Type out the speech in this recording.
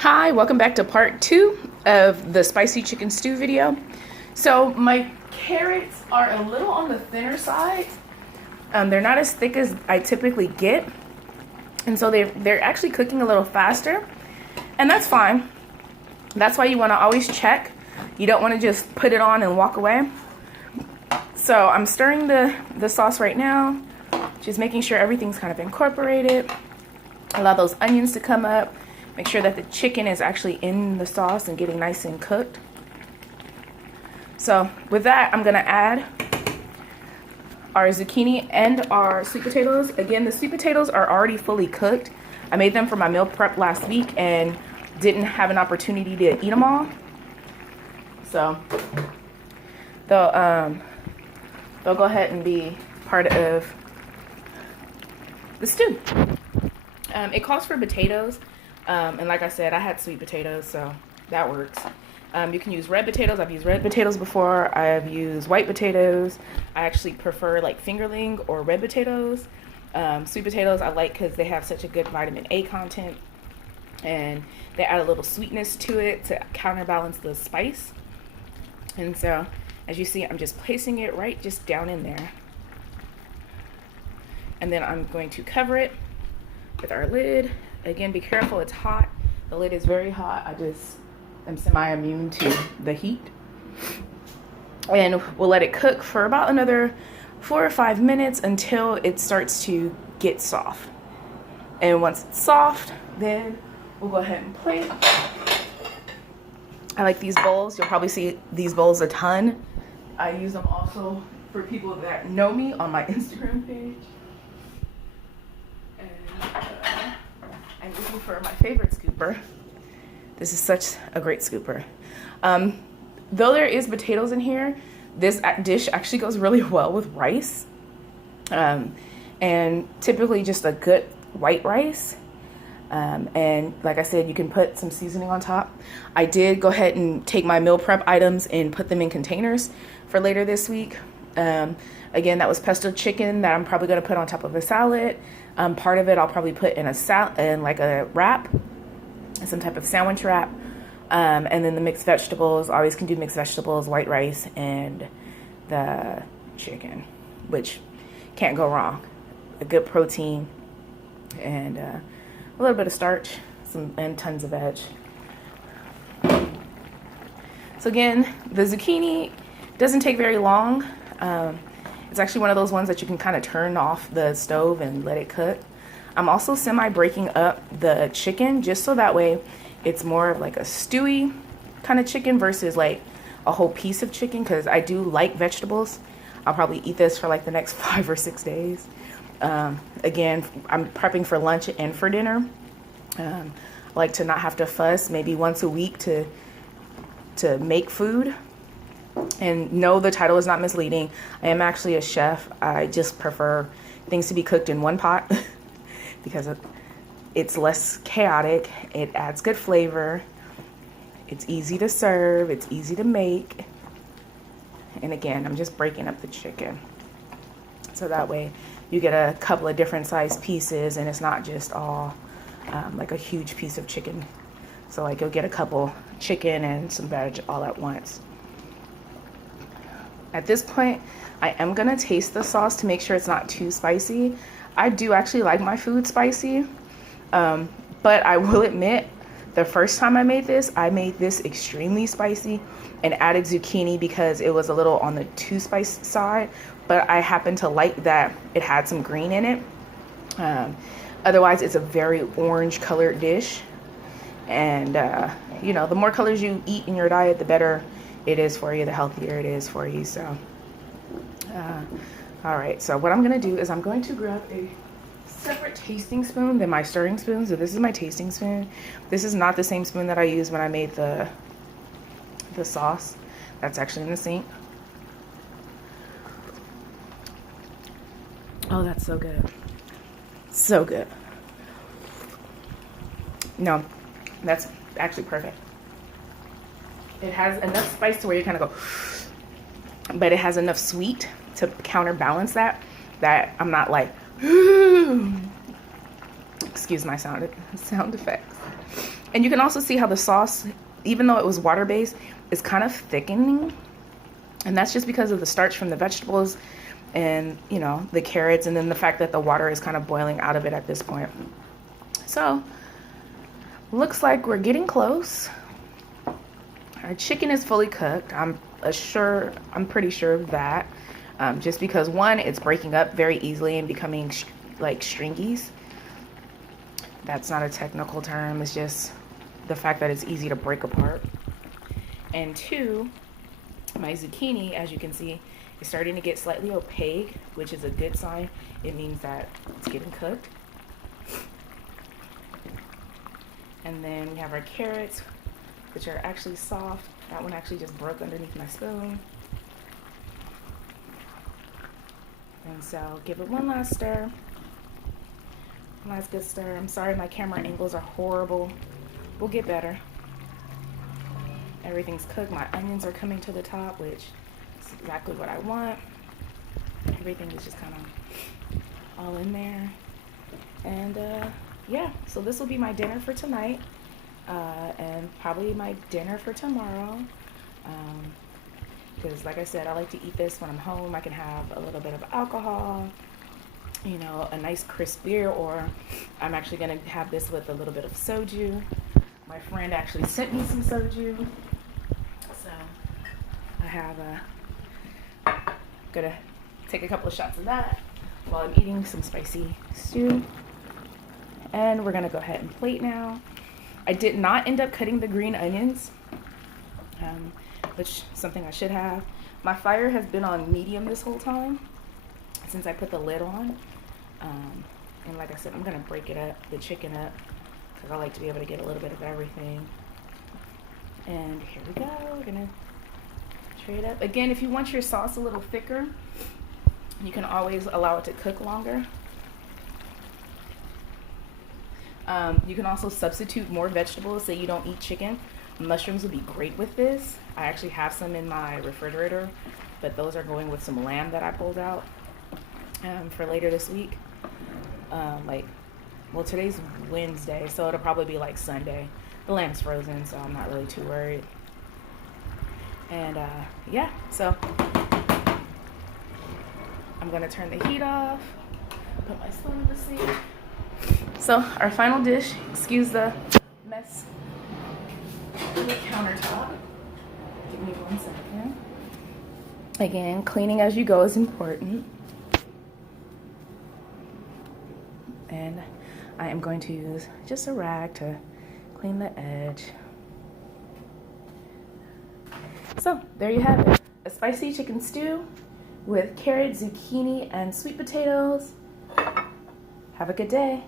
Hi, welcome back to part 2 of the spicy chicken stew video. So my carrots are a little on the thinner side. They're not as thick as I typically get. And so they're actually cooking a little faster. And that's fine. That's why you want to always check. You don't want to just put it on and walk away. So I'm stirring the sauce right now. Just making sure everything's kind of incorporated. Allow those onions to come up. Make sure that the chicken is actually in the sauce and getting nice and cooked. So with that, I'm gonna add our zucchini and our sweet potatoes. Again, the sweet potatoes are already fully cooked. I made them for my meal prep last week and didn't have an opportunity to eat them all. So they'll go ahead and be part of the stew. It calls for potatoes. And like I said, I had sweet potatoes, so that works. You can use red potatoes. I've used red potatoes before. I've used white potatoes. I actually prefer like fingerling or red potatoes. Sweet potatoes I like because they have such a good vitamin A content. And they add a little sweetness to it to counterbalance the spice. And so, as you see, I'm just placing it right just down in there. And then I'm going to cover it with our lid. Again, be careful, it's hot. The lid is very hot. I just am semi-immune to the heat. And we'll let it cook for about another 4 or 5 minutes until it starts to get soft. And once it's soft, then we'll go ahead and plate. I like these bowls. You'll probably see these bowls a ton. I use them also for people that know me on my Instagram page. I'm looking for my favorite scooper. This is such a great scooper. Though there is potatoes in here, this dish actually goes really well with rice. And typically just a good white rice. And like I said, you can put some seasoning on top. I did go ahead and take my meal prep items and put them in containers for later this week. Again, that was pesto chicken that I'm probably going to put on top of a salad. Part of it I'll probably put in like a wrap, some type of sandwich wrap. And then the mixed vegetables, always can do mixed vegetables, white rice, and the chicken, which can't go wrong. A good protein and a little bit of starch, and tons of veg. So again, the zucchini doesn't take very long. It's actually one of those ones that you can kind of turn off the stove and let it cook. I'm also semi-breaking up the chicken just so that way it's more of like a stewy kind of chicken versus like a whole piece of chicken, because I do like vegetables. I'll probably eat this for like the next 5 or 6 days. Again, I'm prepping for lunch and for dinner. I like to not have to fuss, maybe once a week to make food. And no, the title is not misleading. I am actually a chef. I just prefer things to be cooked in one pot because it's less chaotic. It adds good flavor. It's easy to serve. It's easy to make. And again, I'm just breaking up the chicken. So that way you get a couple of different sized pieces and it's not just all like a huge piece of chicken. So like you'll get a couple chicken and some veg all at once. At this point, I am gonna taste the sauce to make sure it's not too spicy. I do actually like my food spicy, but I will admit, the first time I made this extremely spicy and added zucchini because it was a little on the too spicy side, but I happen to like that it had some green in it. Otherwise, it's a very orange colored dish. And, you know, the more colors you eat in your diet, the better it is for you, the healthier it is for you. So, all right. So what I'm going to do is I'm going to grab a separate tasting spoon than my stirring spoon. So this is my tasting spoon. This is not the same spoon that I used when I made the sauce. That's actually in the sink. Oh, that's so good. So good. No, that's actually perfect. It has enough spice to where you kind of go, but it has enough sweet to counterbalance that I'm not like, excuse my sound effects. And you can also see how the sauce, even though it was water-based, is kind of thickening. And that's just because of the starch from the vegetables and, you know, the carrots, and then the fact that the water is kind of boiling out of it at this point. So, looks like we're getting close. Our chicken is fully cooked. I'm pretty sure of that. Just because, one, it's breaking up very easily and becoming like stringies. That's not a technical term. It's just the fact that it's easy to break apart. And two, my zucchini, as you can see, is starting to get slightly opaque, which is a good sign. It means that it's getting cooked. And then we have our carrots, which are actually soft. That one actually just broke underneath my spoon. And so give it one last stir. One last good stir. I'm sorry my camera angles are horrible. We'll get better. Everything's cooked. My onions are coming to the top, which is exactly what I want. Everything is just kind of all in there. And yeah, so this will be my dinner for tonight, and probably my dinner for tomorrow. Because like I said, I like to eat this when I'm home. I can have a little bit of alcohol, you know, a nice crisp beer, or I'm actually going to have this with a little bit of soju. My friend actually sent me some soju, so I have gonna take a couple of shots of that while I'm eating some spicy stew. And we're gonna go ahead and plate now. I did not end up cutting the green onions, which is something I should have. My fire has been on medium this whole time since I put the lid on. And like I said, I'm gonna break it up, the chicken up, because I like to be able to get a little bit of everything. And here we go, we're gonna tray it up. Again, if you want your sauce a little thicker, you can always allow it to cook longer. You can also substitute more vegetables. Say you don't eat chicken. Mushrooms would be great with this. I actually have some in my refrigerator, but those are going with some lamb that I pulled out for later this week. Well, today's Wednesday, so it'll probably be like Sunday. The lamb's frozen, so I'm not really too worried. And yeah, so I'm gonna turn the heat off, put my spoon in the sink. So our final dish, excuse the mess on the countertop. Give me 1 second. Again, cleaning as you go is important. And I am going to use just a rag to clean the edge. So there you have it, a spicy chicken stew with carrot, zucchini, and sweet potatoes. Have a good day.